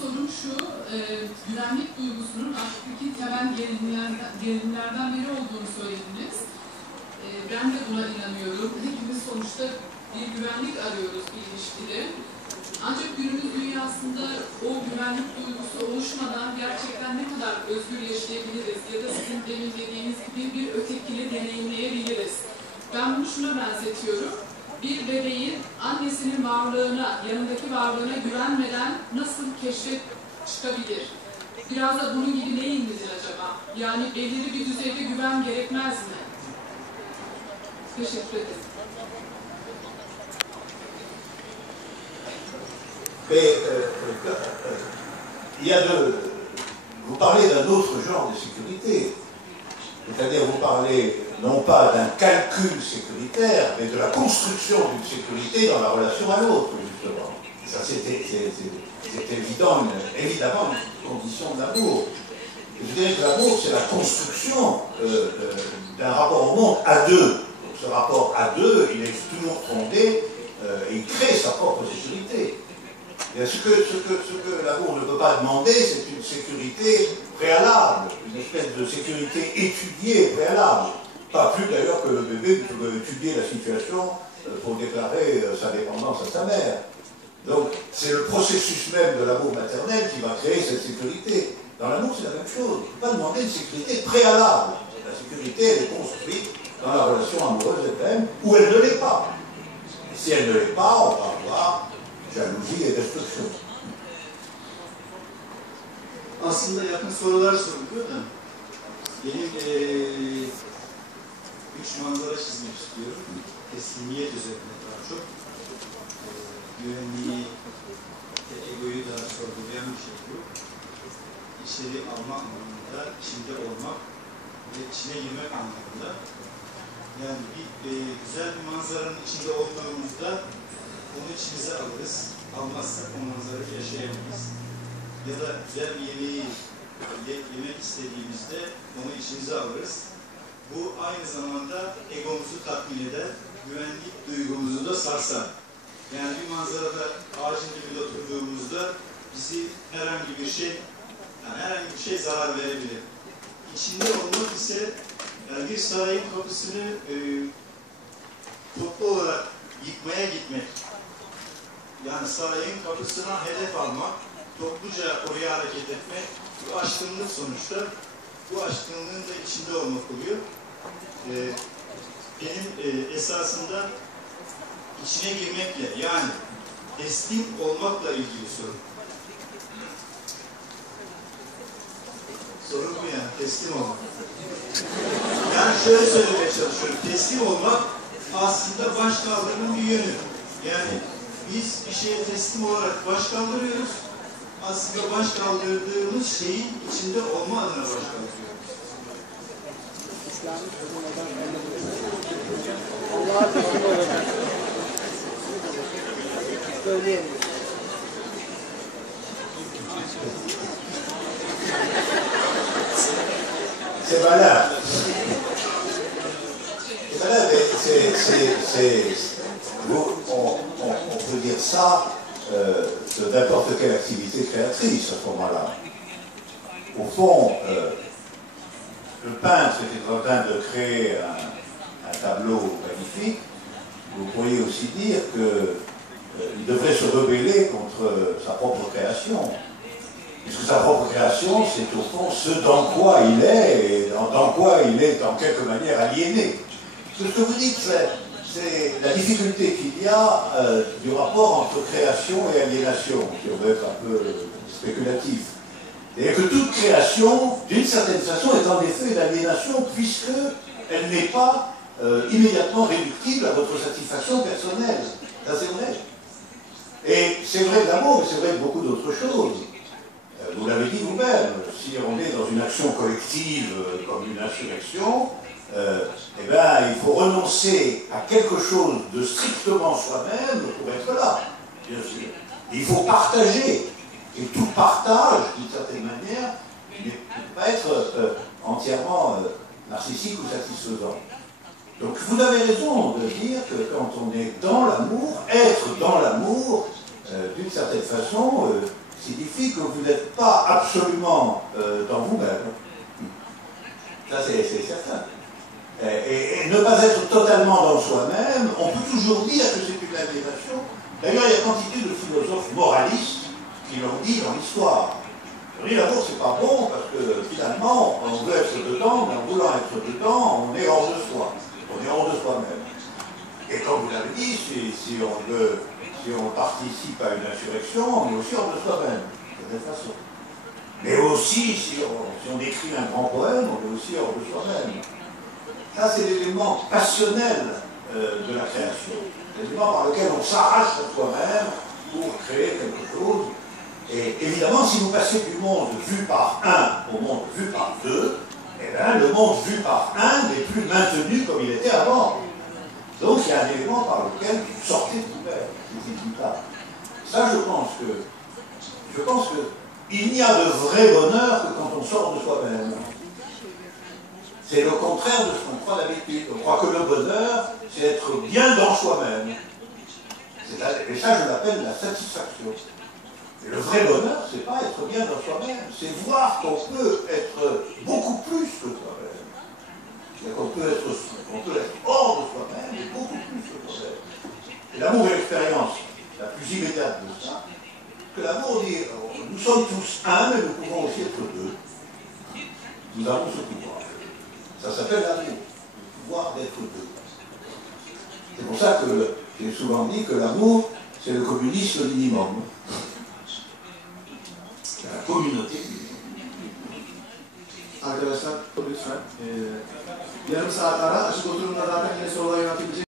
sorum şu, güvenlik duygusunun aşktaki temel gerilimlerden biri olduğunu söylediniz. Ben de buna inanıyorum. Hepimiz sonuçta bir güvenlik arıyoruz bir ilişkide. Ancak günümüz dünyasında o güvenlik duygusu oluşmadan gerçekten ne kadar özgür yaşayabiliriz ya da sizin demin dediğiniz gibi bir ötekini deneyimleyebiliriz. Ben bunu şuna benzetiyorum. Bir bebeğin annesinin varlığına, yanındaki varlığına güvenmeden nasıl keşfe çıkabilir? Biraz da bunun gibi değil midir acaba? Yani belirli bir düzeyde güven gerekmez mi? Teşekkür ederim. Il y a vous parlez d'un autre genre de sécurité. C'est-à-dire, vous parlez non pas d'un calcul sécuritaire, mais de la construction d'une sécurité dans la relation à l'autre, justement. Ça, c'est évidemment une condition de l'amour. Je dirais que l'amour, c'est la construction d'un rapport au monde à deux. Donc, ce rapport à deux, il est toujours fondé, il crée sa propre sécurité. Et ce que l'amour ne peut pas demander, c'est une sécurité préalable, une espèce de sécurité étudiée préalable. Pas plus d'ailleurs que le bébé qui peut étudier la situation pour déclarer sa dépendance à sa mère. Donc c'est le processus même de l'amour maternel qui va créer cette sécurité. Dans l'amour, c'est la même chose. Il ne peut pas demander une sécurité préalable. La sécurité, elle est construite dans la relation amoureuse elle-même, ou elle ne l'est pas. Et si elle ne l'est pas, on va avoir jalousie et destruction. Aslında yakın sorular soruluyor da benim 3 manzara çizmek istiyorum. Teslimiyet üzerine daha çok. Güvenliği ve egoyu daha sorgulayan bir şey bu. İçeri alma anlamında, içinde olmak ve içine girmek anlamında. Yani güzel bir manzaranın içinde olduğumuzda onu içimize alırız. Almazsak o manzarayı yaşayamayız. Ya da güzel bir yemeği yemek istediğimizde onu içimize alırız. Bu aynı zamanda egomuzu tatmin eder, güvenlik duygumuzu da sarsar. Yani bir manzarada ağacın dibinde oturduğumuzda bizi herhangi bir şey zarar verebilir. İçinde olmak ise yani bir sarayın kapısını toplu olarak yıkmaya gitmek. Yani sarayın kapısına hedef almak, topluca oraya hareket etmek, bu aşkınlık sonuçta. Bu aşkınlığın da içinde olmak oluyor. Benim esasında içine girmekle, yani teslim olmakla ilgili soru. Sorun bu yani, teslim olmak. Yani şöyle söylemeye çalışıyorum, teslim olmak aslında başkaldırının bir yönü. Yani biz bir şeye teslim olarak baş kaldırıyoruz. Aslında baş kaldırdığımız şeyin içinde olma adına baş kaldırıyoruz. Allah'a teslim olacak. Söyleyelim. C'est valable. C'est valable, on peut dire ça de n'importe quelle activité créatrice à ce moment-là. Au fond, le peintre était en train de créer un tableau magnifique. Vous pourriez aussi dire qu'il devrait se rebeller contre sa propre création. Puisque sa propre création, c'est au fond ce dans quoi il est, et dans quoi il est en quelque manière aliéné. Ce que vous dites, c'est la difficulté qu'il y a du rapport entre création et aliénation, si on veut être un peu spéculatif. Et que toute création, d'une certaine façon, est en effet d'aliénation, puisqu'elle n'est pas immédiatement réductible à votre satisfaction personnelle. Ça, c'est vrai. Et c'est vrai de l'amour, mais c'est vrai de beaucoup d'autres choses. Vous l'avez dit vous-même, si on est dans une action collective comme une insurrection, eh bien, il faut renoncer à quelque chose de strictement soi-même pour être là, bien sûr. Il faut partager. Et tout partage, d'une certaine manière, ne peut pas être entièrement narcissique ou satisfaisant. Donc vous avez raison de dire que quand on est dans l'amour, être dans l'amour, d'une certaine façon, signifie que vous n'êtes pas absolument dans vous-même. Ça, c'est certain. Et ne pas être totalement dans soi-même, on peut toujours dire que c'est une aliénation. D'ailleurs, il y a quantité de philosophes moralistes qui l'ont dit dans l'histoire. Oui, l'amour, c'est pas bon parce que finalement, on veut être dedans, mais en voulant être dedans, on est hors de soi. On est hors de soi-même. Et comme vous l'avez dit, si on participe à une insurrection, on est aussi hors de soi-même, de cette façon. Mais aussi, si on écrit un grand poème, on est aussi hors de soi-même. Ça, c'est l'élément passionnel de la création. L'élément par lequel on s'arrache à soi-même pour créer quelque chose. Et évidemment, si vous passez du monde vu par un au monde vu par deux, eh bien, le monde vu par un n'est plus maintenu comme il était avant. Donc, il y a un élément par lequel vous sortez de vous-même. Ça, je pense que il n'y a de vrai bonheur que quand on sort de soi-même. C'est le contraire de ce qu'on croit d'habitude. On croit que le bonheur, c'est être bien dans soi-même. Et ça, je l'appelle la satisfaction. Et le vrai bonheur, c'est pas être bien dans soi-même, c'est voir qu'on peut être beaucoup plus que soi-même. Qu'on peut être hors de soi-même et beaucoup plus que soi-même. Et l'amour est l'expérience la plus immédiate de ça. Que l'amour dit, nous sommes tous un, mais nous pouvons aussi être deux. Nous avons ce pouvoir. Ça s'appelle l'amour, le pouvoir d'être deux. C'est pour ça que j'ai souvent dit que l'amour, c'est le communisme minimum. C'est la communauté. Arkadaşlar lütfen yarım saat ara, açık oturumda zaten yine sorular yöneltebilecek.